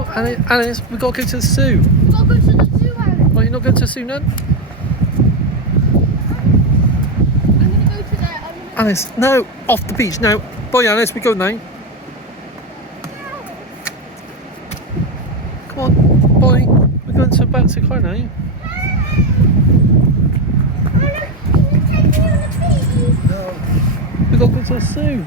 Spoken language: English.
No, Alice, we've got to go to the zoo. We've got to go to the zoo, Alice. Right, you're not going to the zoo then? I'm going to go to the... Alice, no, off the beach. No, boy, Alice, we go now. Come on, boy, we're going to back to the car now. Can you take me on the beach? We've got to go to the zoo.